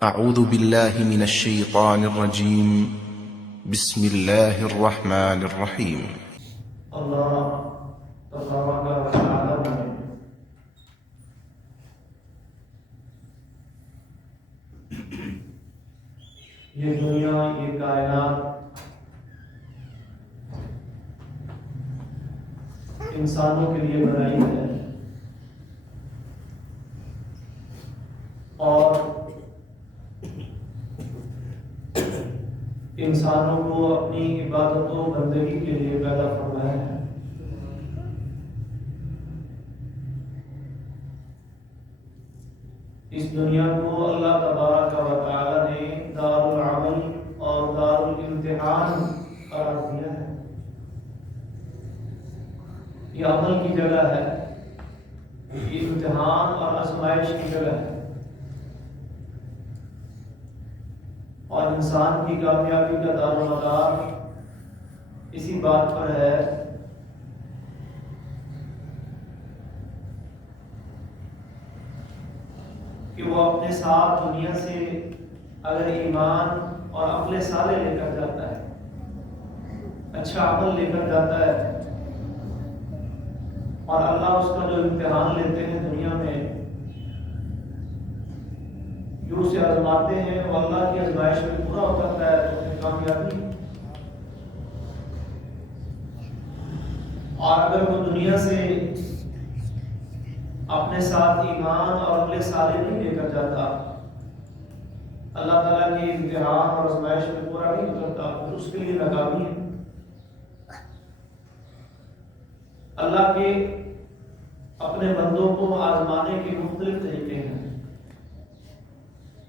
أعوذ بالله من الشيطان الرجيم. بسم الله الرحمن الرحيم. اللہ تبارک و تعالی نے یہ دنیا، یہ کائنات انسانوں کے لیے بنائی ہے اور انسانوں کو اپنی عبادت و بندگی کے لیے پیدا فرمایا ہے۔ اس دنیا کو اللہ تبارک و تعالی نے دار العمل اور دار الامتحان قرار دیا ہے۔ یہ عمل کی جگہ ہے، یہ امتحان اور آزمائش کی جگہ ہے، اور انسان کی کامیابی کا دار و مدار اسی بات پر ہے کہ وہ اپنے ساتھ دنیا سے اگر ایمان اور عقل صالح لے کر جاتا ہے، اچھا عمل لے کر جاتا ہے، اور اللہ اس کا جو امتحان لیتے ہیں دنیا میں، جو اسے آزماتے ہیں، وہ اللہ کی آزمائش میں پورا اترتا ہے تو پھر کامیابی۔ اور اگر وہ دنیا سے اپنے ساتھ ایمان اور عقل صالح نہیں لے کر جاتا، اللہ تعالیٰ کے امتحان اور آزمائش میں پورا نہیں اترتا، پھر اس کے لیے ناکامی ہے۔ اللہ کے اپنے بندوں کو آزمانے کے مختلف طریقے ہیں،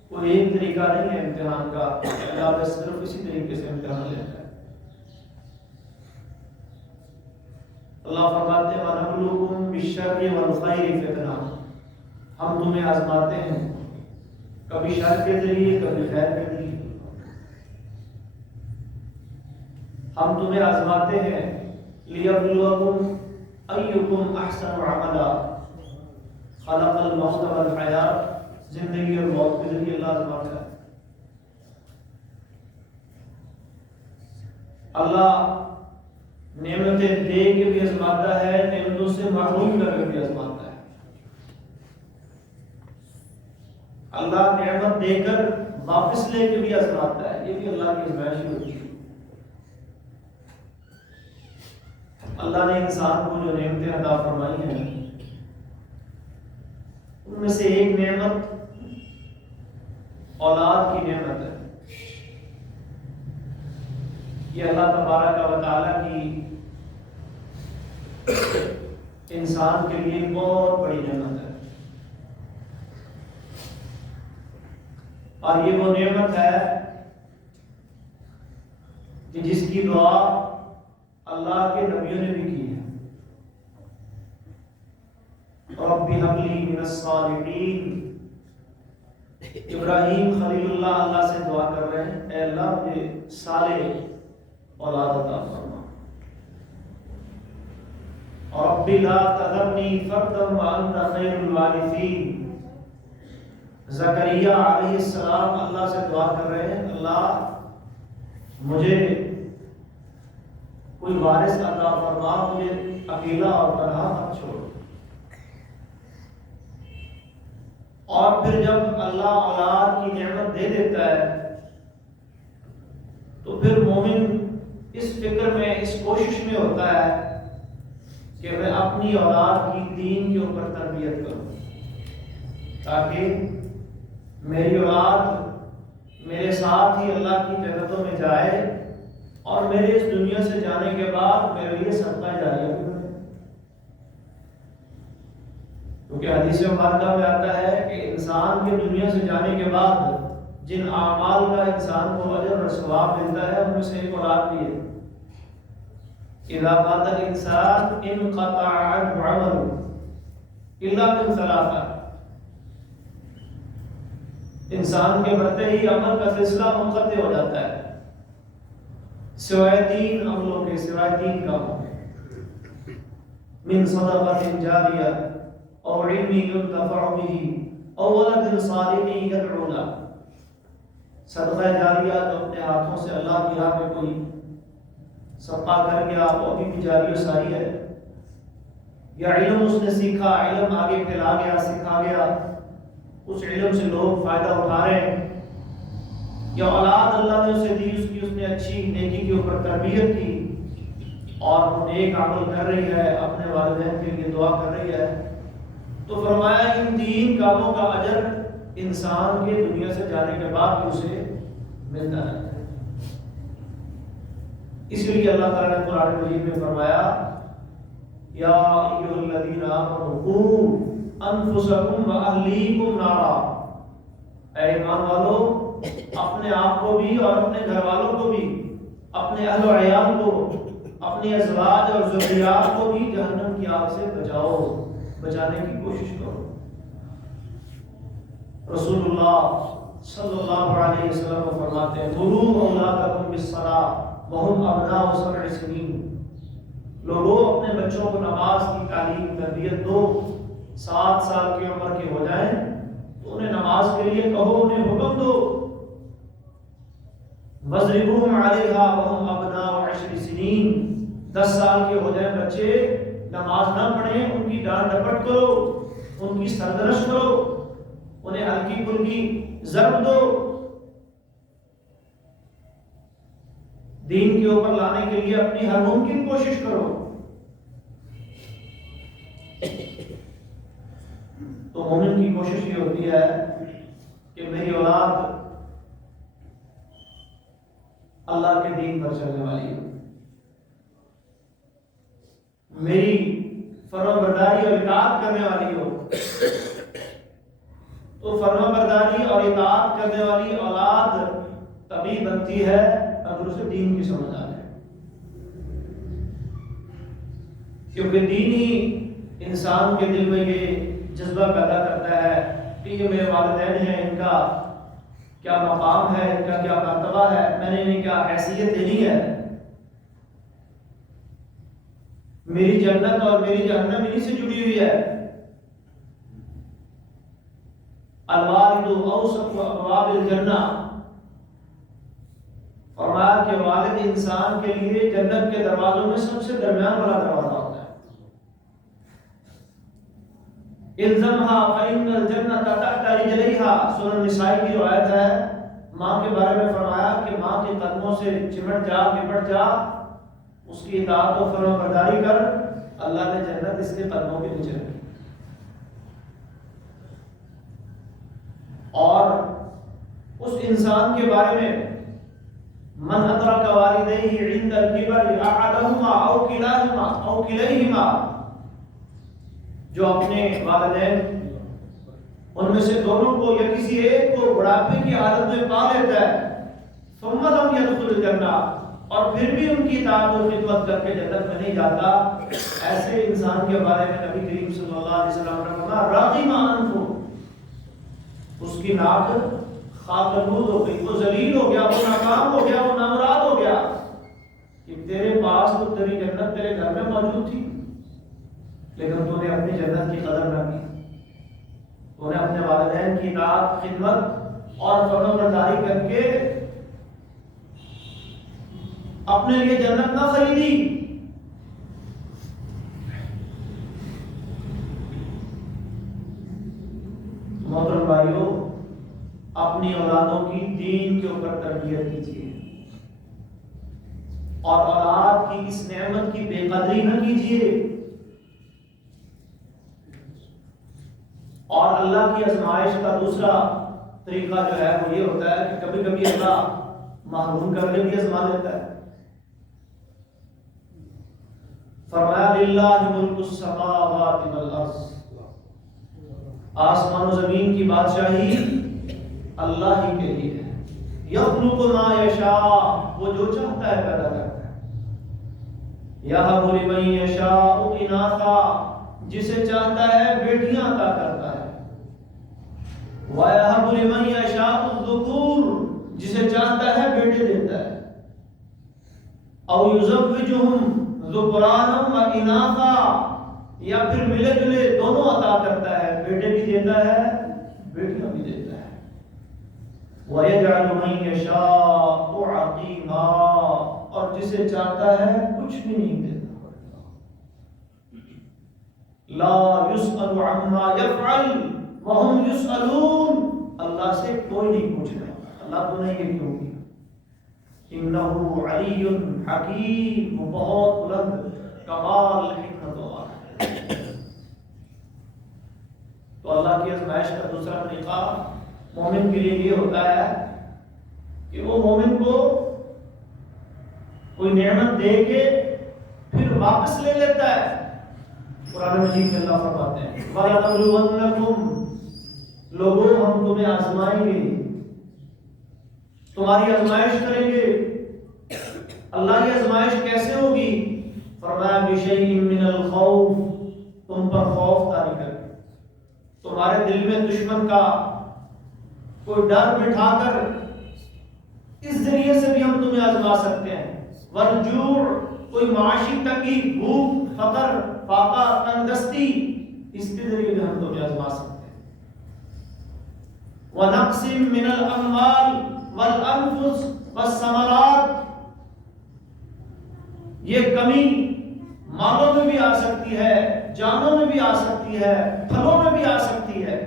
کوئی ایک طریقہ نہیں ہے امتحان کا، اللہ بس صرف اسی طریقے سے امتحان لیتا ہے۔ اللہ فرماتے ہیں وَنَبْلُوكُمْ بِالشَّرِّ وَالْخَيْرِ فِتْنَةً، ہم تمہیں آزماتے ہیں کبھی شر کے ذریعے کبھی خیر کے ذریعے، ہم تمہیں آزماتے ہیں لِيَبْلُوَكُمْ أَيُّكُمْ أَحْسَنُ عَمَلًا، خَلَقَ الْمَوْتَ وَالْحَيَاةَ، زندگی اور موت کے ذریعے اللہ آزماتا ہے۔ اللہ نعمتیں دے کے بھی آزماتا ہے، نعمتوں سے محروم کر کے بھی آزماتا ہے۔ اللہ نعمت دے کر واپس لے کے بھی آزماتا ہے، یہ بھی اللہ کی آزمائش ہوتی ہے۔ اللہ نے انسان کو جو نعمتیں عطا فرمائی ہیں، ان میں سے ایک نعمت اولاد کی نعمت ہے۔ یہ اللہ تبارک و تعالیٰ کی انسان کے لیے بہت بڑی نعمت ہے، اور یہ وہ نعمت ہے کہ جس کی دعا اللہ کے نبیوں نے بھی کی ہے۔ رب هب لي من الصالحین، ابراہیم خلیل اللہ سے دعا کر رہے ہیں، اے اللہ مجھے صالح اولاد عطا فرما۔ رب لا تذرنی فردا وانت خیر الوارثین، زکریا علیہ السلام اللہ سے دعا کر رہے ہیں، اللہ مجھے کوئی وارث عطا فرما، مجھے اکیلا اور تنہا مت چھوڑ۔ اور پھر جب اللہ اولاد کی نعمت دے دیتا ہے تو پھر مومن اس فکر میں، اس کوشش میں ہوتا ہے کہ میں اپنی اولاد کی دین کے اوپر تربیت کروں، تاکہ میری اولاد میرے ساتھ ہی اللہ کی جنتوں میں جائے، اور میرے اس دنیا سے جانے کے بعد میرے لیے صدقہ جاریہ بھی بنے۔ کیونکہ حدیث مبارکہ میں آتا ہے کہ انسان کے دنیا سے جانے کے بعد جن اعمال کا انسان کو اجر اور ثواب ملتا ہے، ان میں سے ایک اولاد بھی ہے۔ اذا مات الانسان انقطع عنه عمله الا من ثلاثہ، انسان کے مرتے ہی عمل کا سلسلہ منقطع ہو جاتا ہے سوائے تین عملوں کے، سوائے تین کاموں کے، من صدقۃ جاریہ او علم ينتفع به او ولد صالح يدعو له، صدقہ جاریہ جو اپنے ہاتھوں سے اللہ کی راہ میں کوئی صدقہ کر گیا وہ ابھی بھی جاری و ساری ہے، یا علم اس نے سیکھا، علم آگے پھیلا گیا، سکھا گیا، اس علم سے لوگ فائدہ اٹھا رہے ہیں، یا اولاد اللہ نے اسے دی، اس نے اچھی نیکی کے اوپر تربیت کی اور وہ نیک عمل کر رہی ہے، اپنے والدین کے لیے دعا کر رہی ہے، تو فرمایا ان 3 کاموں کا اجر انسان کے دنیا سے جانے کے بعد بھی اسے ملتا رہتا ہے۔ اس لیے اللہ تعالیٰ نے قرآن مجید میں فرمایا یا ایھا الذین آمنوا قوا انفسکم واہلیکم نارا، اے ایمان والو اپنے آپ کو بھی اور اپنے گھر والوں کو بھی، اپنے اہل و عیال کو، اپنے ازواج اور ذریات کو بھی جہنم کی آگ سے بچاؤ، بچانے کی کوشش کرو۔ رسول اللہ صلی اللہ علیہ وسلم فرماتے ہیں مروا اولادکم بالصلاۃ وهم ابناء 7 سنین، لوگوں اپنے بچوں کو نماز کی تعلیم تربیت دو، 7 سال کی عمر کے ہو جائیں تو انہیں نماز کے لیے کہو، انہیں حکم دو۔ وَاضْرِبُوهُمْ عَلَيْهَا وَهُمْ أَبْنَاءُ 10 سنین، 10 سال کے ہو جائیں بچے نماز نہ پڑھیں ان کی ڈانٹ ڈپٹ کرو، ان کی سرزنش کرو، انہیں ہلکی پھلکی ضرب دو، دین کے اوپر لانے کے لیے اپنی ہر ممکن کوشش کرو۔ تو مومن کی کوشش یہ ہوتی ہے کہ میری اولاد اللہ کے دین پر چلنے والی ہو، میری فرما برداری اور اطاعت کرنے والی ہو۔ تو فرما برداری اور اطاعت کرنے والی اولاد تبھی بنتی ہے اگر اسے دین کی سمجھ آ جائے، کیونکہ دین ہی انسان کے دل میں یہ جذبہ پیدا کرتا ہے کہ یہ میرے والدین ہیں، ان کا کیا مقام ہے، ان کا کیا مرتبہ ہے، میں نے انہیں کیا حیثیت دینی ہے، میری جنت اور میری جہنم انہی سے جڑی ہوئی ہے۔ الوالد اوسط ابواب الجنہ، فرمایا کہ والد انسان کے لیے جنت کے دروازوں میں سب سے درمیان والا دروازہ ہوتا ہے۔ الزمھا فإن الجنة تحت رجلیھا، سورہ نساء کی جو آیت ہے، ماں کے بارے میں فرمایا کہ ماں کے قدموں سے چمٹ جا، لپٹ جا، اس کی اطاعت و فرما برداری کر، اللہ نے جنت اس کے قدموں کے نیچے رکھی۔ اور اس انسان کے بارے میں من ادرک والدیہ عند الکبر احدہما او کلاہما او کلیہما، جو اپنے والدین ان میں سے دونوں کو یا کسی ایک کو بڑھاپے کی حالت میں پا لیتا ہے، ثم لم يدخل الجنہ، اور پھر بھی ان کی اطاعت و خدمت کر کے جنت میں نہیں جاتا، ایسے انسان کے بارے میں نبی کریم صلی اللہ علیہ وسلم نے فرمایا راغم عنہ، اس کی ناک خاکالود ہو گئی، وہ ذلیل ہو گیا، وہ ناکام ہو گیا، وہ نامراد ہو گیا کہ تیرے پاس تو تیری جنت تیرے گھر میں موجود تھی، لیکن تو نے اپنی جنت کی قدر نہ کی، تو نے اپنے والدین کی اطاعت، خدمت اور فرما برداری کر کے اپنے لیے جنت نہ خریدی۔ محترم بھائیوں، اپنی اولادوں کی دین کے اوپر تربیت کیجیے اور اولاد کی اس نعمت کی بے قدری نہ کیجیے، اور اللہ کی آزمائش کا دوسرا طریقہ جو ہے وہ یہ ہوتا ہے کہ کبھی کبھی اللہ محروم کر کے بھی آزما لیتا ہے۔ فرمایا للہ ملک السماوات والارض، آسمان و زمین کی بادشاہی اللہ ہی کے لیے ہے، یخلق ما یشاء، وہ جو چاہتا ہے پیدا کرتا ہے، یہب لمن یشاء اناثا، جسے چاہتا ہے بیٹیاں عطا کرتا ہے، وَيَهَبُ لِمَن يَشَاءُ الذُّكُورَ، جسے چاہتا ہے بیٹے دیتا ہے، اَوْ يُزَوِّجُهُمْ ذُكْرَانًا وَإِنَاثًا، یا پھر ملے جلے دونوں عطا کرتا ہے، بیٹے بھی دیتا ہے بیٹیاں بھی دیتا ہے، وَيَجْعَلُ مَن يَشَاءُ عَقِيمًا، اور جسے چاہتا ہے کچھ بھی نہیں دیتا. لا يسأل عما يفعل وهم يسألون، اللہ سے کوئی نہیں پوچھ رہا اللہ تو نے یہ کیوں کیا. انہ علی حکیم، وہ بہت بلند کمال حکمت والا. تو اللہ کی آزمائش کا دوسرا طریقہ مومن کے لیے یہ ہوتا ہے کہ وہ مومن کو کوئی نعمت دے کے پھر واپس لے لیتا ہے. قرآن مجید میں اللہ فرماتے ہیں وَلَنَبْلُوَنَّكُمْ، لوگوں ہم تمہیں آزمائیں گے، تمہاری آزمائش کریں گے. اللہ کی آزمائش کیسے ہوگی؟ فرمایا بِشَيْءٍ مِّنَ الْخَوْفِ، تم پر خوف طاری کر کے، تمہارے دل میں دشمن کا کوئی ڈر بٹھا کر اس ذریعے سے بھی ہم تمہیں آزما سکتے ہیں. وَالْجُوعِ، کوئی معاشی تنگی، بھوک، فقر، فاقہ، تنگ دستی، اس کے ذریعے بھی ہم تمہیں آزما سکتے ہیں. وَنَقْصٍ مِّنَ الْأَمْوَالِ وَالْأَنفُسِ وَالثَّمَرَاتِ، یہ کمی مالوں میں بھی آ سکتی ہے، جانوں میں بھی آ سکتی ہے، پھلوں میں بھی آ سکتی ہے.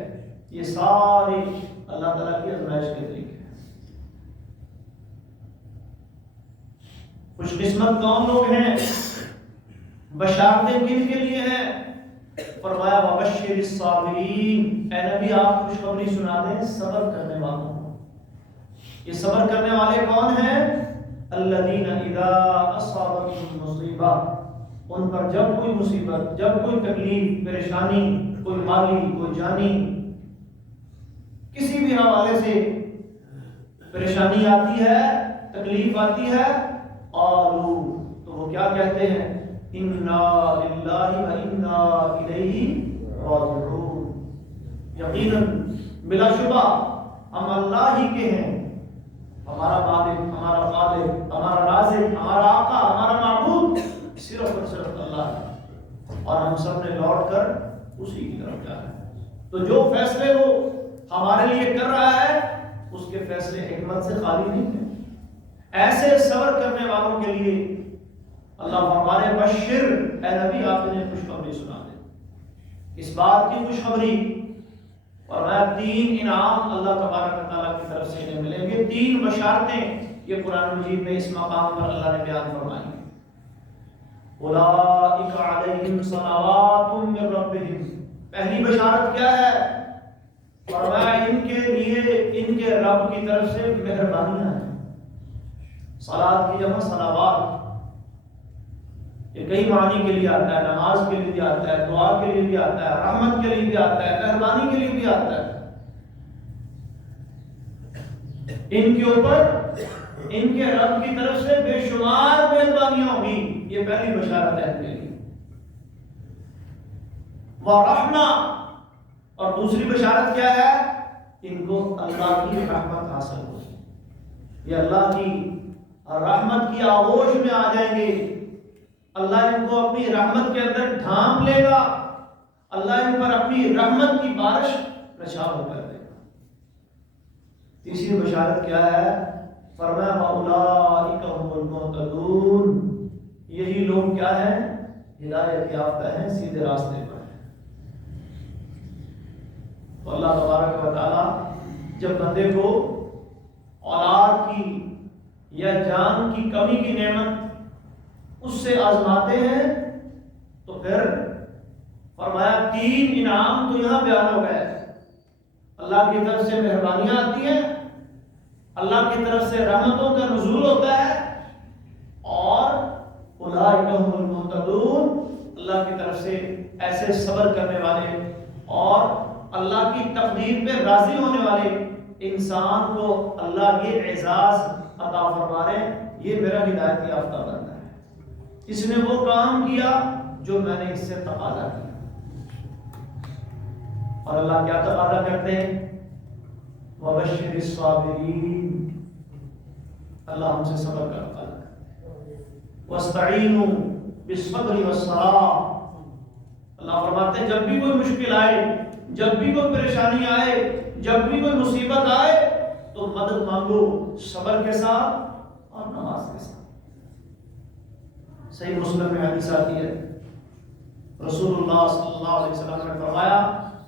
یہ سارے اللہ تعالیٰ کی آزمائش کے طریقے ہیں. خوش قسمت کون لوگ ہیں؟ بشارتیں کن کے لیے ہیں؟ فرمایا وَبَشِّرِ الصَّابِرِينَ، اے نبی آپ خوشخبری سنا دیں صبر کرنے والوں کو. یہ صبر کرنے والے کون ہیں؟ الَّذِينَ إِذَا أَصَابَتْهُمْ مُصِیبَةٌ، ان پر جب کوئی مصیبت، جب کوئی تکلیف، پریشانی، کوئی مالی، کوئی جانی، کسی بھی حوالے سے پریشانی آتی ہے، تکلیف آتی ہے، قالوا، تو وہ کیا کہتے ہیں؟ اِنَّا لِلَّهِ وَإِنَّا إِلَيْهِ رَاجِعُونَ، یقیناً بلا شبہ ہم اللہ ہی کے ہیں، ہمارا مالک، ہمارا خالق، ہمارا رازق، ہمارا آقا، ہمارا معبود صرف اور صرف اللہ ہے، اور ہم سب نے لوٹ کر اسی کی طرف جانا ہے. تو جو فیصلے وہ ہمارے لیے کر رہا ہے اس کے فیصلے حکمت سے خالی نہیں ہیں. ایسے صبر کرنے والوں کے لیے اللہ ہمارے بشر، اے نبی آپ انہیں خوشخبری سنا دیں. اس بات کی خوشخبری، اور میں 3 انعام اللہ تبارک و تعالیٰ کی طرف سے انہیں ملیں گے. 3 بشارتیں یہ قرآن مجید میں اس مقام پر اللہ نے بیان فرمائی. اولئک علیہم صلوات من ربہم، پہلی بشارت کیا ہے؟ فرمایا ان کے لیے ان کے رب کی طرف سے مہربانیاں ہیں. صلات کی جمع صلوات، یہ کئی معنی کے لیے آتا ہے، نماز کے لیے بھی آتا ہے، دعا کے لیے بھی آتا ہے، رحمت کے لیے بھی آتا ہے، مہربانی کے لیے بھی آتا ہے. ان کے اوپر ان کے رب کی طرف سے بے شمار مہربانیاں ہوگی. یہ پہلی بشارت ہے ان کے لیے. ورحمہ، اور دوسری بشارت کیا ہے؟ ان کو اللہ کی رحمت حاصل ہوگی. یہ اللہ کی رحمت کی آغوش میں آ جائیں گے. اللہ ان کو اپنی رحمت کے اندر ڈھانپ لے گا. اللہ ان پر اپنی رحمت کی بارش نشان کر دے گا. تیسری بشارت کیا ہے؟ فرمایا وَأُولَٰئِکَ هُمُ الْمُهْتَدُونَ، یہی لوگ کیا ہیں؟ ہدایت یافتہ ہیں، سیدھے راستے پر ہیں. تو اللہ تبارک و تعالی جب بندے کو اولاد کی یا جان کی کمی کی نعمت اس سے آزماتے ہیں تو پھر فرمایا 3 انعام تو یہاں بیان ہو گئے. اللہ کی طرف سے مہربانیاں آتی ہیں، اللہ کی طرف سے رحمتوں کا نزول ہوتا ہے، اور اولئک هم المهتدون، اللہ کی طرف سے ایسے صبر کرنے والے اور اللہ کی تقدیر پہ راضی ہونے والے انسان کو اللہ یہ اعزاز عطا فرما رہے ہیں، یہ میرا ہدایت یافتہ بندہ ہے، اس نے وہ کام کیا جو میں نے اس سے تقاضا کیا. اور اللہ کیا تقاضا کرتے ہیں؟ وَبَشِّرِ الصَّابِرِينَ، اللہ ہم سے صبر کا تقاضا کرتے ہیں. وَاسْتَعِينُوا بِالصَّبْرِ وَالصَّلَاةِ، اللہ فرماتے ہیں جب بھی کوئی مشکل آئے، جب بھی کوئی پریشانی آئے، جب بھی کوئی مصیبت آئے تو مدد مانگو صبر کے ساتھ اور نماز کے ساتھ۔ صحیح مسلم میں حدیث آتی ہے، رسول اللہ صلی اللہ علیہ وسلم نے فرمایا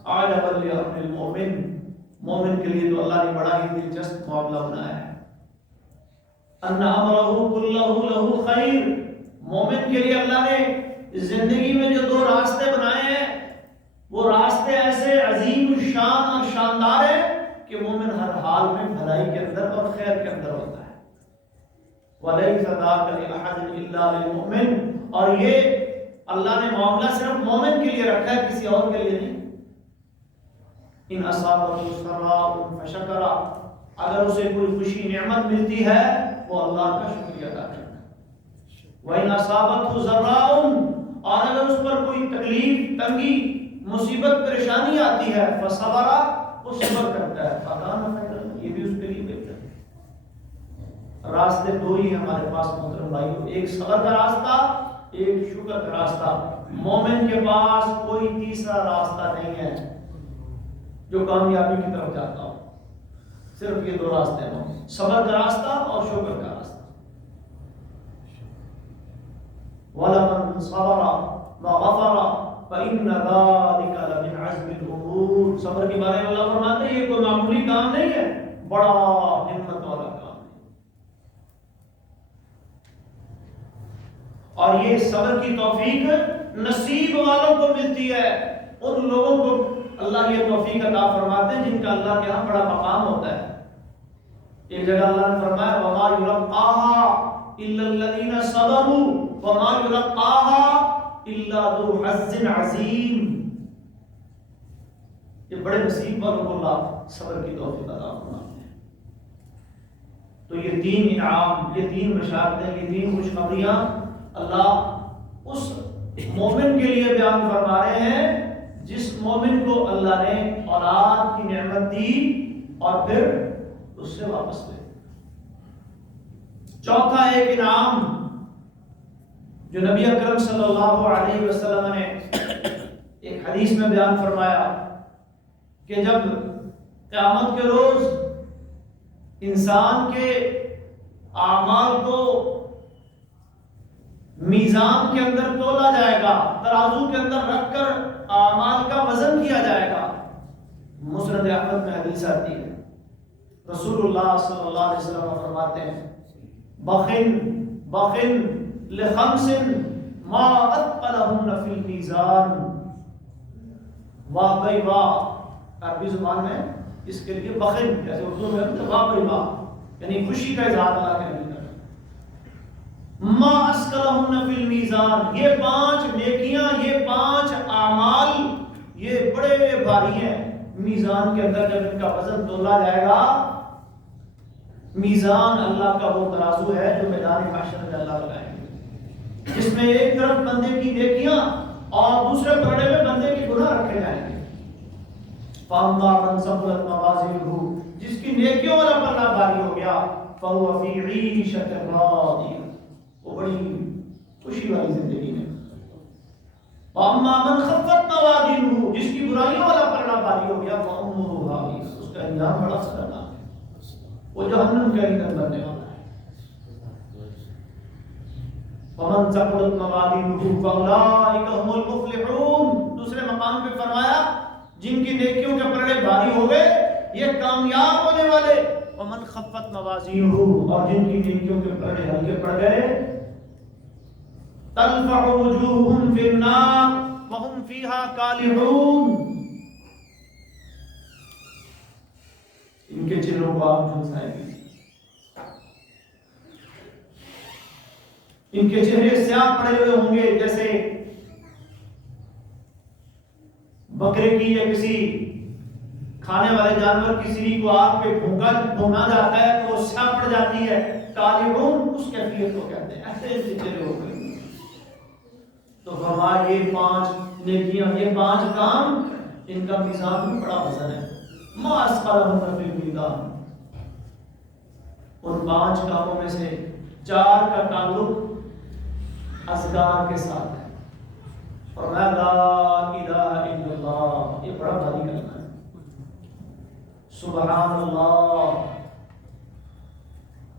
عجبا لامر المؤمن، مومن کے لیے تو اللہ نے بڑا ہی دلچسپ معاملہ بنایا ہے، ان امرہ کلہ لہ خیر، مومن کے لیے اللہ نے زندگی میں جو دو راستے بنائے ہیں وہ راستے ایسے عظیم الشان اور شاندار ہیں کہ مومن ہر حال میں بھلائی کے اندر اور خیر کے اندر ہوتا ہے۔ وَلَيْسَ ذَاكَ لِأَحَدٍ إِلَّا لِلْمُؤْمِنِ، اور یہ اللہ نے معاملہ صرف مومن کے لیے رکھا ہے، کسی اور کے لیے نہیں۔ ان اصابته سراء فشکر، اگر اسے کوئی خوشی نعمت ملتی ہے وہ اللہ کا شکریہ ادا کرتا ہے۔ وَإِنْ أَصَابَتْهُ ضَرَّاءٌ، اور اگر اس پر کوئی تکلیف، تنگی، مصیبت، پریشانی آتی ہے فصبر، وہ صبر کرتا ہے، فَكَانَ خَيْرًا، یہ بھی اس کے لیے بہتر ہے۔ راستے دو ہی ہمارے پاس محترم بھائیو، ایک صبر کا راستہ، ایک شکر کا راستہ۔ مومن کے پاس کوئی تیسرا راستہ نہیں ہے جو کامیابی کی طرف جاتا ہو، صرف یہ دو راستے ہیں، صبر کا راستہ اور شکر کا راستہ۔ وَلَمَنْ صَبَرَ وَغَفَرَ فَإِنَّ ذَلِكَ لَمِنْ عَزْمِ الْأُمُورِ، صبر کے بارے میں اللہ فرماتے ہیں یہ کوئی معمولی کام نہیں ہے، بڑا ہمت والا کام ہے۔ اور یہ صبر کی توفیق نصیب والوں کو ملتی ہے، ان لوگوں کو اللہ یہ توفیق عطا فرماتے ہیں جن کا اللہ کے ہاں بڑا مقام ہوتا ہے۔ ایک جگہ اللہ نے فرمایا وَمَا يُلَقَّاهَا إِلَّا الَّذِينَ صَبَرُوا وَمَا يُلَقَّاهَا إِلَّا ذُو حَظٍّ عَظِيمٍ، یہ بڑے نصیب والوں کو اللہ صبر کی توفیق عطا فرماتے ہیں۔ تو یہ تین انعام، یہ تین بشارتیں، یہ تین خوشخبریاں اللہ اس مومن کے لیے بیان فرما رہے ہیں جس مومن کو اللہ نے اولاد کی نعمت دی اور پھر اس سے واپس لے۔ چوتھا ایک انعام جو نبی اکرم صلی اللہ علیہ وسلم نے ایک حدیث میں بیان فرمایا کہ جب قیامت کے روز انسان کے اعمال کو میزان کے اندر تولا جائے گا، ترازو کے اندر رکھ کر اعمال کا وزن کیا جائے گا، مسند احمد میں حدیث آتی ہے، رسول اللہ صلی اللہ علیہ وسلم فرماتے ہیں بخن بخن لخمس ما اثقلهن فی المیزان، واہ بھائی واہ، عربی زبان میں اس کے لیے بخن جیسے اردو میں واہ بھائی واہ، یعنی خوشی کا اظہار اللہ کے نبی کا، ما اثقلهن فی المیزان، یہ پانچ نیکیاں، یہ پانچ اعمال یہ بڑے بھاری ہیں، میزان کے اندر جب ان کا وزن تولا جائے گا، میزان اللہ کا وہ ترازو ہے جو میدان محشر میں اللہ لگائیں گے، جس میں ایک طرف بندے کی نیکیاں اور دوسرے پلڑے میں بندے کے گناہ رکھے جائیں گے۔ فَأَمَّا مَنْ ثَقُلَتْ مَوَازِينُهُ، جس کی نیکیوں والا پلڑا بھاری ہو گیا، فَهُوَ فِي عِيشَةٍ رَاضِيَةٍ، وہ بڑی خوشی والی زندگی میں۔ وَأَمَّا مَنْ خَفَّتْ مَوَازِينُهُ، جس کی برائیوں والا پلڑا بھاری ہو گیا، فَأُمُّهُ هَاوِيَةٌ، اس کا انجام بڑا خطرناک ہے، وہ جہنم کے اندر بننے والا ہے۔ وَمَنْ ثَقُلَتْ مَوَازِينُهُ فَأُولَٰئِكَ هُمُ الْمُفْلِحُونَ، دوسرے مقام پہ فرمایا جن کی نیکیوں کے پلڑے بھاری ہو گئے یہ کامیاب ہونے والے۔ وَمَنْ خَفَّتْ مَوَازِينُهُ، اور جن کی نیکیوں کے پلڑے ہلکے پڑ گئے، تَلْفَحُ وُجُوهُهُمْ فِي النَّارِ وَهُمْ فِيهَا كَالِحُونَ، ان کے چہروں کو آگ جھلسائے گی، ان کے چہرے سیاہ پڑے ہوئے ہوں گے، جیسے بکرے کی یا کسی کھانے والے جانور کی سری کو آگ پہ بھونا جاتا ہے تو وہ سیاہ پڑ جاتی ہے، کالحون اس کیفیت کو کہتے ہیں، ایسے چہرے ہو گئے۔ تو فرمایا یہ پانچ نیکیاں، یہ پانچ کام، ان کا میزان میں بڑا وزن ہے۔ ما اثقلهن فی المیزان، ان پانچ کاموں میں سے چار کا تعلق اذکار کے ساتھ ہے، اور لا الہ الا اللہ، یہ بڑا بھاری کلمہ ہے، سبحان اللہ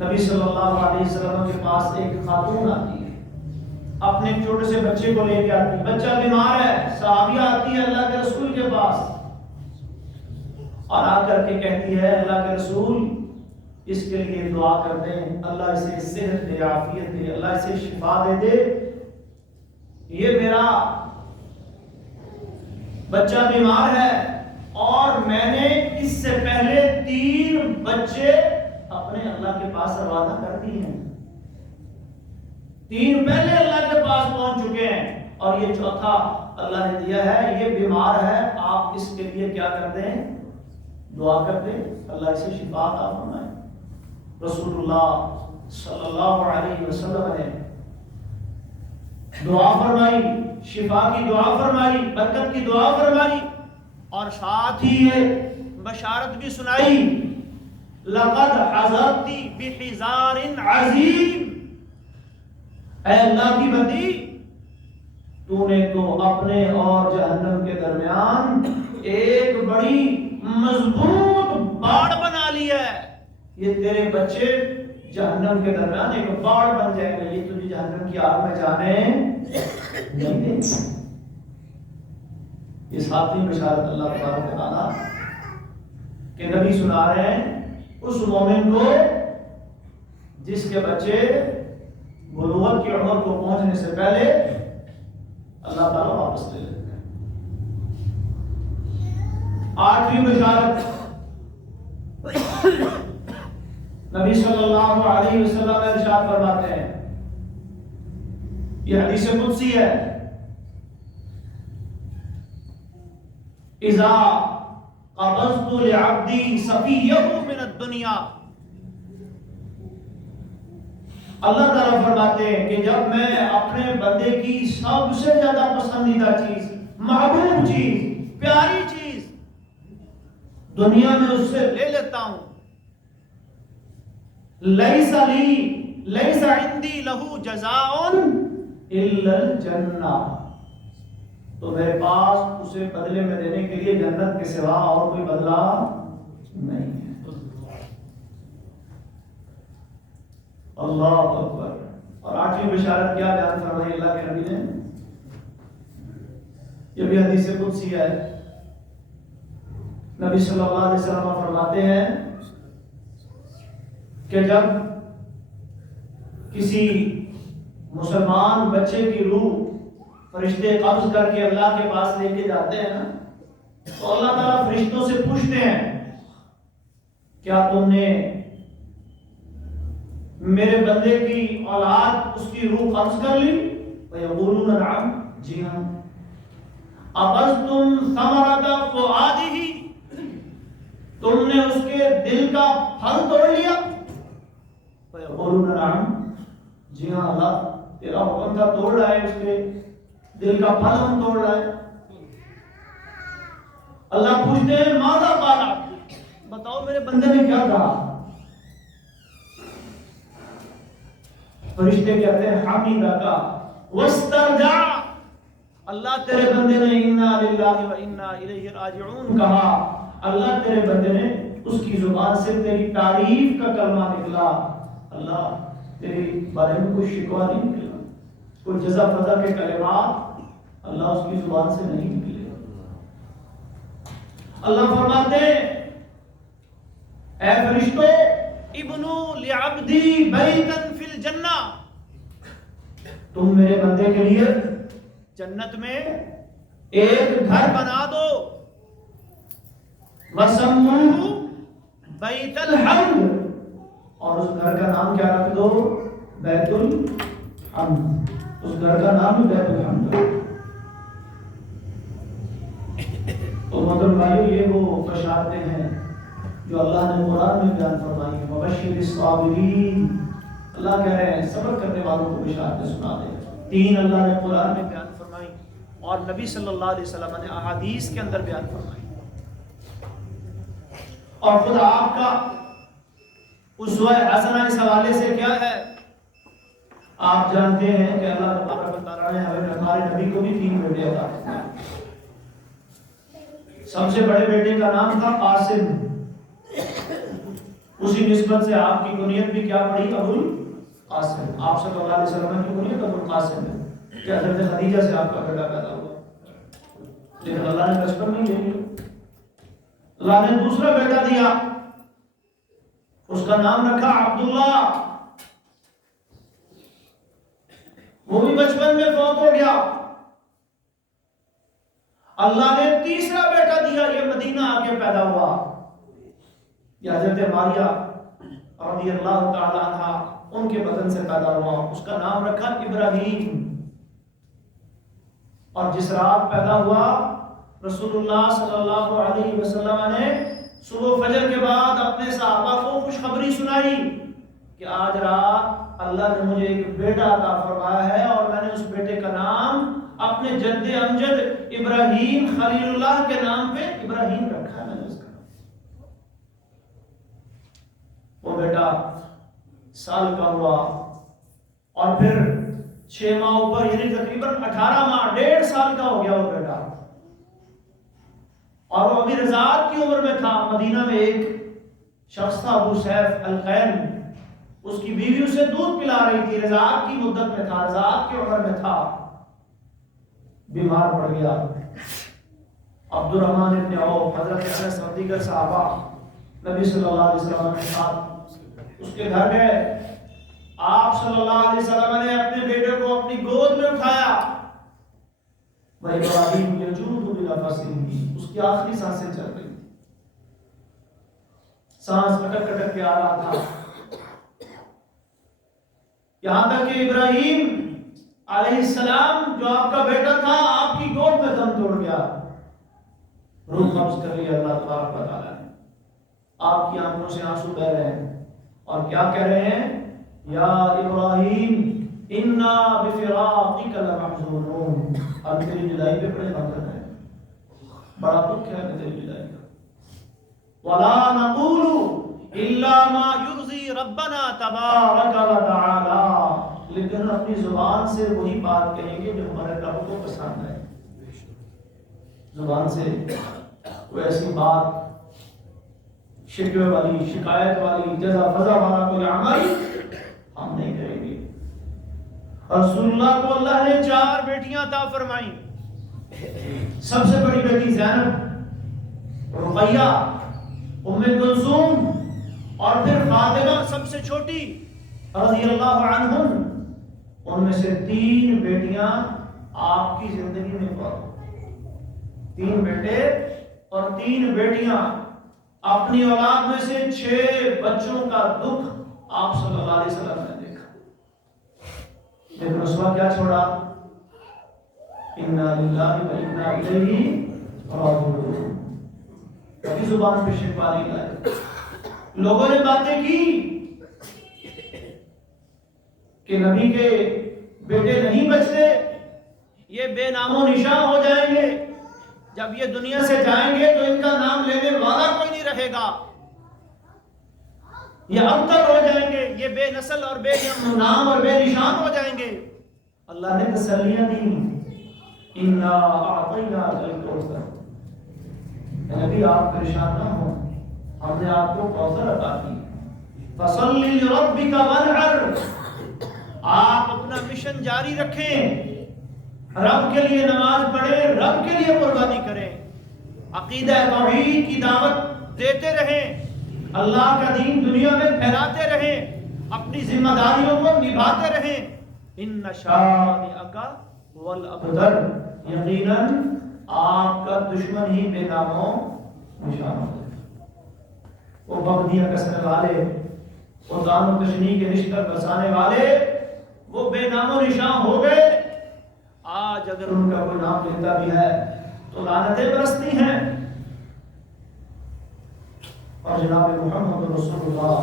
نبی صلی اللہ علیہ وسلم کے پاس ایک خاتون آتی ہے، اپنے چھوٹے سے بچے کو لے کے آتی ہے، بچہ بیمار ہے، صحابیہ آتی ہے اللہ کے رسول کے پاس اور آ کر کے کہتی ہے اللہ کے رسول اس کے لیے دعا کر دیں، اللہ اسے صحت دے، عافیت دے، اللہ اسے شفا دے دے، یہ میرا بچہ بیمار ہے اور میں نے اس سے پہلے 3 بچے اپنے اللہ کے پاس روانہ کر دی ہیں، 3 پہلے اللہ کے پاس پہنچ چکے ہیں اور یہ چوتھا اللہ نے دیا ہے، یہ بیمار ہے، آپ اس کے لیے کیا کر دیں، دعا کر دیں، اللہ اسے شفا عطا فرمائے۔ رسول اللہ صلی اللہ علیہ وسلم نے دعا فرمائی، شفا کی دعا فرمائی، برکت کی دعا فرمائی اور ساتھ ہی یہ بشارت بھی سنائی، لقد حضرت بحزار عظیم، اے اللہ کی بندی تو نے تو اپنے اور جہنم کے درمیان ایک بڑی مضبوط باڑ بنا لی ہے، یہ تیرے بچے جہنم کے درمیان ایک باڑ بن جائے گا، یہ تجھے جہنم کی آگ میں جانے نہیں دیں۔ یہ 7ویں بشارت اللہ تبارک و تعالیٰ کہ نبی سنا رہے ہیں اس مومن کو جس کے بچے بلوغت کی عمر کو پہنچنے سے پہلے اللہ تعالیٰ واپس لے لیتے ہیں۔ 8ویں بشارت نبی صلی اللہ علیہ وسلم ارشاد فرماتے ہیں، یہ حدیث قدسی ہے، اذا قبضت لعبدی صفیہ من الدنیا، اللہ تعالیٰ فرماتے ہیں کہ جب میں اپنے بندے کی سب سے زیادہ پسندیدہ چیز، محبوب چیز، پیاری چیز دنیا میں اس سے لے لیتا ہوں، لیس عندی لہو جزاء الا الجنہ، تو میرے پاس اسے بدلے میں دینے کے لیے جنت کے سوا اور کوئی بدلہ نہیں ہے۔ اللہ اکبر۔ اور 8ویں بشارت کیا بیان فرمائی اللہ کے نبی نے، یہ بھی حدیث قدسی ہے، نبی صلی اللہ علیہ وسلم فرماتے ہیں کہ جب کسی مسلمان بچے کی روح فرشتے قبض کر کے اللہ کے پاس لے کے جاتے ہیں نا، تو اللہ تعالیٰ فرشتوں سے پوچھتے ہیں کیا تم نے میرے بندے کی اولاد اس کی روح قبض کر لی؟ فیقولون نعم، جی ہاں۔ ابذتم ثمرۃ فؤادہ، تم نے اس کے دل کا پھل توڑ لیا؟ فیقولون نعم، جی ہاں اللہ تیرا حکم تھا توڑ رہا ہے، اس کے دل کا پھل ہم توڑ رہا ہے۔ اللہ پوچھتے ہیں ماذا قال، بتاؤ میرے بندے نے کیا کہا؟ فرشتے کہتے ہیں حمیدک واسترجع، اللہ تیرے بندے نے انا للہ و انا الیہ راجعون کہا، اللہ تیرے بندے نے اس کی زبان سے تیری تعریف کا کلمہ نکلا، اللہ تیری بارے میں کوئی شکوہ نہیں نکلا، کوئی جزا فضا کے کلمات اللہ اس کی زبان سے نہیں نکلے۔ اللہ فرماتے اے فرشتو ابنو لعبدی بیتا فی الجنہ، تم میرے بندے کے لیے جنت میں ایک گھر بنا دو، وسموہ بیت الحمد، اور اس گھر کا نام کیا رکھ دو؟ بیت الحمد، اس گھر کا نام بیت الحمد۔ تو محترم بھائیو، یہ وہ بشارتیں ہیں جو اللہ نے قرآن میں بیان فرمائی ہیں، وبشر الصابرین، اللہ کہہ رہے ہیں صبر کرنے والوں کو بشارتیں سنا دے۔ 3 اللہ نے قرآن میں بیان فرمائی اور نبی صلی اللہ علیہ وسلم نے احادیث کے اندر بیان فرمائی، اور خود آپ کا اسوہ حسنہ اس حوالے سے کیا ہے؟ آپ جانتے ہیں کہ اللہ تبارک و تعالیٰ نے ہمارے نبی کو بھی 3 بیٹے عطا فرمائے۔ سب سے بڑے بیٹے کا نام تھا قاسم، اسی نسبت سے آپ کی کنیت بھی کیا پڑی؟ ابو القاسم. آپ صلی اللہ علیہ وسلم کی کنیت ابو القاسم ہے کہ حضرت خدیجہ سے آپ کا بیٹا پیدا ہوا. لیکن اللہ نے بچپن نہیں لے لیا. اللہ نے دوسرا بیٹا دیا, اس کا نام رکھا عبداللہ. وہ بھی بچپن میں فوت ہو گیا. اللہ نے تیسرا بیٹا دیا, یہ مدینہ آ کے پیدا ہوا, یہ حضرت ماریہ رضی اللہ تعالی عنہ ان کے بدن سے پیدا ہوا. اس کا نام رکھا ابراہیم. اور جس رات پیدا ہوا رسول اللہ صلی اللہ علیہ وسلم نے صبح فجر کے بعد اپنے صحابہ کو خوشخبری سنائی کہ آج رات اللہ نے مجھے ایک بیٹا عطا فرمایا ہے, اور میں نے اس بیٹے کا نام اپنے جد امجد ابراہیم خلیل اللہ کے نام پہ ابراہیم رکھا ہے. میں نے اس کا وہ بیٹا سال کا ہوا, اور پھر 6 ماہ اوپر, یعنی تقریباً 18 ماہ, 1.5 سال کا ہو گیا وہ بیٹا. اور وہ ابھی رضاعت کی عمر میں تھا. مدینہ میں ایک شخص تھا ابو سیف القین, اس کی بیوی اسے دودھ پلا رہی تھی, رضاعت کی مدت میں تھا, رضاعت کی عمر میں تھا. بیمار پڑ گیا. عبد الرحمن ابن عوف, حضرت انس اور دیگر صحابہ نبی صلی اللہ علیہ وسلم کے ساتھ اس کے گھر گئے. آپ صلی اللہ علیہ وسلم نے اپنے بیٹے کو اپنی گود میں اٹھایا. ابراہیم یجود بنفسہ, اس کی آخری سانسیں چل رہی تھی, سانس کٹک کٹک کے آ رہا تھا. یہاں تک کہ ابراہیم علیہ السلام جو آپ کا بیٹا تھا, آپ کی گود میں دم توڑ گیا, روح قبض کر لیا اللہ تبارک و تعالی نے. آپ کی آنکھوں سے آنسو بہ رہے ہیں, اور کیا کہہ رہے ہیں؟ یا ابراہیم انا بفراقک لمحزونون. اب تیری جدائی پہ بڑے غم ہے, بڑا دکھ ہے تیری جدائی کا. ولا نقول الا ما يرضي ربنا تبارک و تعالی, لیکن اپنی زبان سے وہی بات کہیں گے جو ہمارے رب کو پسند ہے. زبان سے کوئی ایسی بات شکوے والی, شکایت والی, جزا فضا والا کوئی عمل ہم نہیں کریں گے. رسول اللہ کو اللہ نے 4 بیٹیاں عطا فرمائیں. سب سے بڑی بیٹی زینب, رقیہ, ام کلثوم, اور پھر فاطمہ سب سے چھوٹی رضی اللہ عنہم. ان میں سے 3 بیٹیاں آپ کی زندگی میں فوت. 3 بیٹے اور 3 بیٹیاں. اپنی اولاد میں سے 6 بچوں کا دکھ آپ صلی اللہ علیہ وسلم نے دیکھا. لیکن اس وقت کیا چھوڑا؟ انا للہ و انا الیہ راجعون. کبھی زبان پہ شکوہ نہیں لائے. لوگوں نے باتیں کی کہ نبی کے بیٹے نہیں بچتے, یہ بے نام و نشان ہو جائیں گے, جب یہ دنیا سے جائیں گے تو ان کا نام لینے والا کوئی نہیں رہے گا, یہ ابتر ہو جائیں گے, یہ بے نسل اور بے نام اور بے نشان ہو جائیں گے. اللہ نے تسلیاں دی. انا اعطیناک الکوثر, نبی آپ پریشان نہ ہو, ہم نے آپ کو کوثر عطا کی. فصلی لربک وانحر, آپ اپنا مشن جاری رکھیں, رب کے لیے نماز پڑھیں, رب کے لیے قربانی کریں, عقیدہ توحید کی دعوت دیتے رہیں, اللہ کا دین دنیا میں پھیلاتے رہیں, اپنی ذمہ داریوں کو نبھاتے رہیں. ان شانئک هو الابتر, یقیناً آپ کا دشمن ہی بے نام و نشان ہوگا. وہ بغدیاں کسنے والے, وہ دان و تشنیع کے رشتہ بسانے والے, وہ بے نام و نشان ہو گئے. آج اگر ان کا کوئی نام لیتا بھی ہے تو لعنتیں برستی ہیں. اور جناب محمد رسول اللہ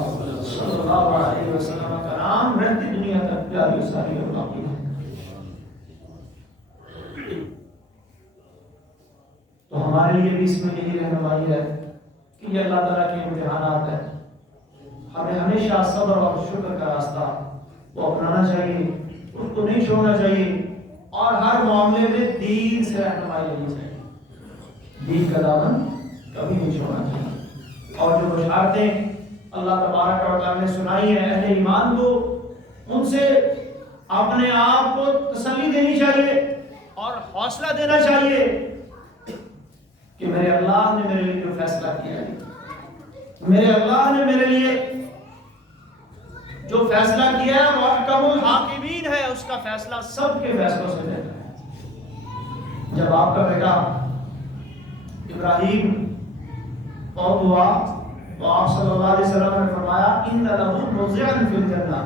صلی اللہ علیہ وسلم کا نام رہتی دنیا تک جاری و ساری اور باقی ہے. تو ہمارے لیے بھی اس میں یہی رہنمائی ہے کہ یہ اللہ تعالیٰ کے امتحانات ہیں, ہمیں ہمیشہ صبر اور شکر کا راستہ وہ اپنانا چاہیے, اس کو نہیں چھوڑنا چاہیے, اور ہر معاملے میں دین سے رہنمائی لینی چاہیے. دین کا دامن کبھی نہیں چھوڑنا چاہیے. اور جو بشارتیں اللہ تبارک و تعالیٰ نے سنائی ہے اہل ایمان کو، ان سے اپنے آپ کو تسلی دینی چاہیے اور حوصلہ دینا چاہیے کہ میرے اللہ نے میرے لیے جو فیصلہ کیا ہے، میرے اللہ نے میرے لیے جو فیصلہ کیا ہے وہ احکم الحاکمین ہے، اس کا فیصلہ سب کے فیصلوں سے بہتر ہے۔ جب آپ کا بیٹا ابراہیم فوت ہوا تو آپ صلی اللہ علیہ وسلم نے فرمایا ان لہ مرضعا فی الجنہ،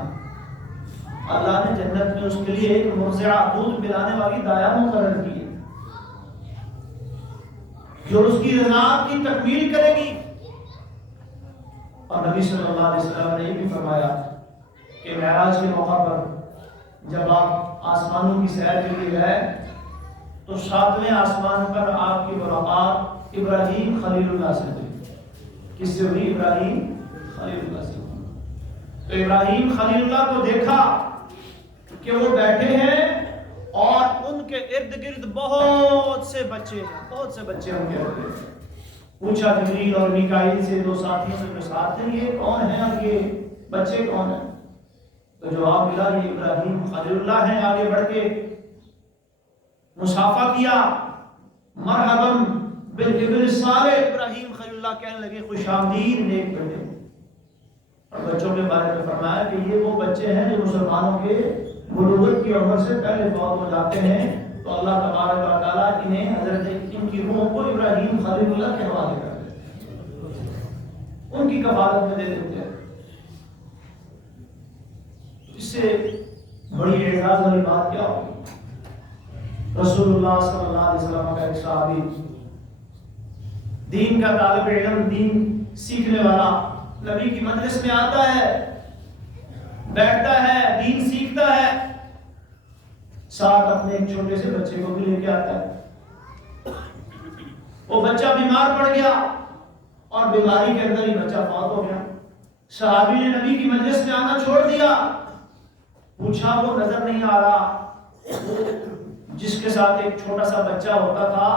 اللہ نے جنت میں اس کے لیے ایک مرضعہ دودھ پلانے والی دایا مقرر کی ہے جو اس کی رضاعت کی تکمیل کرے گی۔ اور نبی صلی اللہ علیہ وسلم نے یہ بھی فرمایا کہ معراج کے موقع پر جب آپ آسمانوں کی سیر کے لیے گئے تو 7ویں آسمان پر آپ کی ملاقات ابراہیم خلیل اللہ سے ہوئی۔ کس سے ہوئی؟ ابراہیم خلیل اللہ سے ہوئی۔ تو ابراہیم خلیل اللہ کو دیکھا کہ وہ بیٹھے ہیں اور ان کے ارد گرد بہت سے بچے ہیں، بہت سے بچے ان کے ارد گرد۔ پوچھا جبریل اور میکائیل سے، دو ساتھیوں سے جو ساتھ ہیں، یہ کون ہیں اور یہ بچے کون ہیں؟ تو جواب ملا یہ ابراہیم خلیل اللہ ہیں۔ آگے بڑھ کے مصافحہ کیا، مرحبا بالابن الصالح، ابراہیم خلیل اللہ کہنے لگے خوش آمدید نیک بیٹے۔ اور بچوں کے بارے میں فرمایا کہ یہ وہ بچے ہیں جو مسلمانوں کے بلوغت کی عمر سے پہلے فوت ہو جاتے ہیں، تو اللہ تبارک و تعالیٰ انہیں حضرت ان کی روحوں کو ابراہیم خلیل اللہ کے حوالے کر دیتے ہیں، ان کی کفالت میں دے دیتے ہیں۔ اس سے بڑی اعزاز والی بات کیا ہوگی؟ رسول اللہ صلی اللہ علیہ وسلم کا ایک صحابی، دین کا طالب علم، دین سیکھنے والا، نبی کی مجلس میں آتا ہے، بیٹھتا ہے، دین سیکھتا ہے، ساتھ اپنے ایک چھوٹے سے بچے کو بھی لے کے آتا ہے۔ وہ بچہ بیمار پڑ گیا اور بیماری کے اندر ہی بچہ فوت ہو گیا۔ صحابی نے نبی کی مجلس میں آنا چھوڑ دیا، پوچھا وہ نظر نہیں آ رہا جس کے ساتھ ایک چھوٹا سا بچہ ہوتا تھا،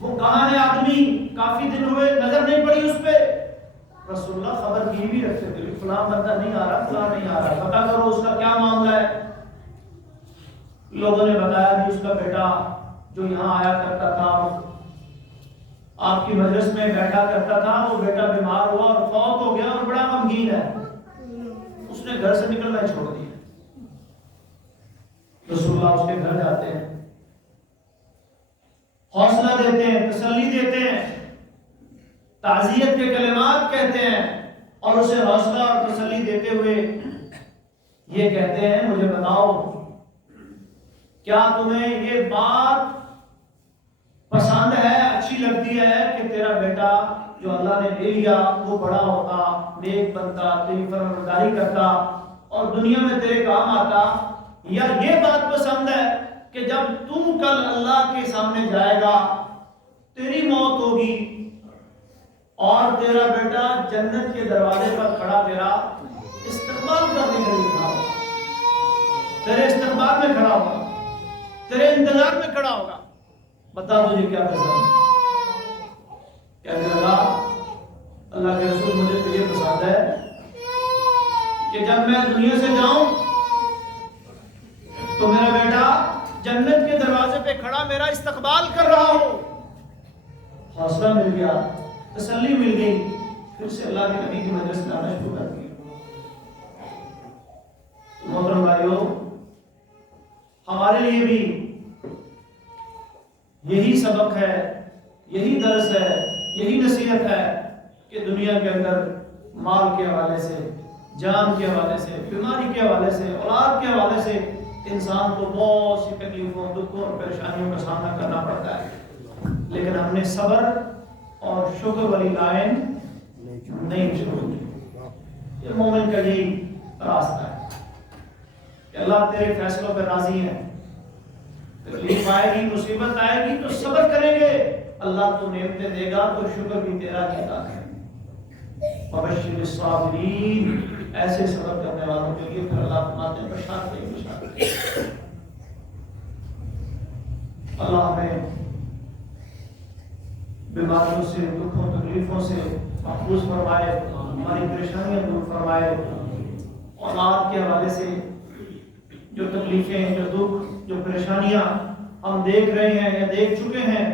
وہ کہاں ہے آدمی؟ کافی دن ہوئے نظر نہیں پڑی اس پہ۔ رسول اللہ خبر کی بھی رکھتے تھے، فلاں بندہ نہیں آ رہا، فلاں نہیں آ رہا، پتا کرو اس کا کیا معاملہ ہے۔ لوگوں نے بتایا کہ اس کا بیٹا جو یہاں آیا کرتا تھا، آپ کی مجلس میں بیٹھا کرتا تھا، وہ بیٹا بیمار ہوا اور فوت ہو گیا اور بڑا غمگین ہے، اس نے گھر سے نکلنا چھوڑ دیا۔ رسول اللہ اس کے گھر جاتے ہیں، حوصلہ دیتے ہیں، تسلی دیتے ہیں، تعزیت کے کلمات کہتے ہیں، اور اسے حوصلہ اور تسلی دیتے ہوئے یہ کہتے ہیں مجھے بتاؤ کیا تمہیں یہ بات پسند ہے، اچھی لگتی ہے کہ تیرا بیٹا جو اللہ نے لے لیا وہ بڑا ہوتا، نیک بنتا، تیری فرمانبرداری کرتا اور دنیا میں تیرے کام آتا، یا یہ بات پسند ہے کہ جب تم کل اللہ کے سامنے جائے گا، تیری موت ہوگی اور تیرا بیٹا جنت کے دروازے پر کھڑا تیرا استقبال کرنے کے لیے کھڑا ہوگا، تیرے استقبال میں کھڑا ہوگا، تیرے انتظار میں کھڑا ہوگا، بتا تجھے کیا پسند ہے؟ کہنے لگا اللہ کے رسول مجھے تو یہ پسند ہے کہ جب میں دنیا سے جاؤں تو میرا بیٹا جنت کے دروازے پہ کھڑا میرا استقبال کر رہا ہو۔ حوصلہ مل گیا، تسلی مل گئی، پھر سے اللہ کے نبی کی مجلس میں آنا شروع کر دیا۔ محترم بھائیو، ہمارے لیے بھی یہی سبق ہے، یہی درس ہے، یہی نصیحت ہے کہ دنیا کے اندر مال کے حوالے سے، جان کے حوالے سے، بیماری کے حوالے سے، اولاد کے حوالے سے انسان کو بہت سی تکلیفوں، دکھوں اور پریشانیوں کا سامنا کرنا پڑتا ہے، لیکن ہم نے صبر اور شکر والی لائن نہیں چھوڑی۔ یہ مومن کا یہی راستہ ہے کہ اللہ تیرے فیصلوں پہ راضی ہے، تکلیف آئے گی، مصیبت آئے گی تو صبر کریں گے، اللہ تو نعمتیں دے گا تو شکر بھی تیرا ہی ادا کریں گے۔ وبشر الصابرین، ایسے صبر کرنے والوں کے لیے پھر اللہ فرماتے ہیں بشارت ہے، بشارت ہے۔ اللہ ہمیں بیماریوں سے، دکھوں تکلیفوں سے محفوظ فرمائے، ہماری پریشانیاں دور فرمائے. اولاد کے حوالے سے جو تکلیفیں، جو دکھ، جو پریشانیاں ہم دیکھ رہے ہیں یا دیکھ چکے ہیں،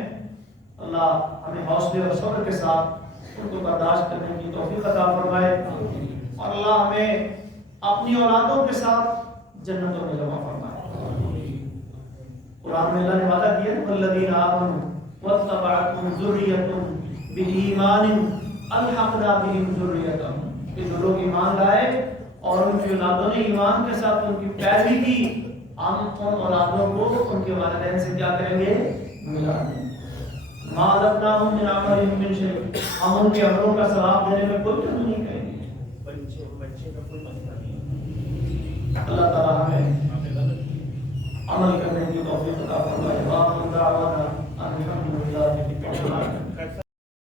اللہ ہمیں حوصلے اور صبر کے ساتھ ان کو برداشت کرنے کی توفیق عطا فرمائے. اور اللہ ہمیں اپنی اولادوں کے ساتھ جنتوں میں جمع فرمائے. قرآن میں اللہ نے وعدہ کیا ہے والذین آمنوا واتبعتهم ذریتهم بإیمان الحقنا بهم ذریتهم، کہ جو لوگ ایمان لائے اور ان کی اولادوں نے ایمان کے ساتھ ان کی پیروی کی، ہم ان اولادوں کو ان کے والدین سے کیا کریں گے؟ ملا دیں. ما ذقناهم من عمل من شیء، ہم ان کے عملوں کا ثواب دینے میں کوئی کمی نہیں کریں گے. بچے کا کوئی مسئلہ نہیں. اللہ تعالیٰ ہمیں عمل کرنے کی توفیق عطا فرمائے. وآخر دعوانا ان الحمد للہ رب العالمین.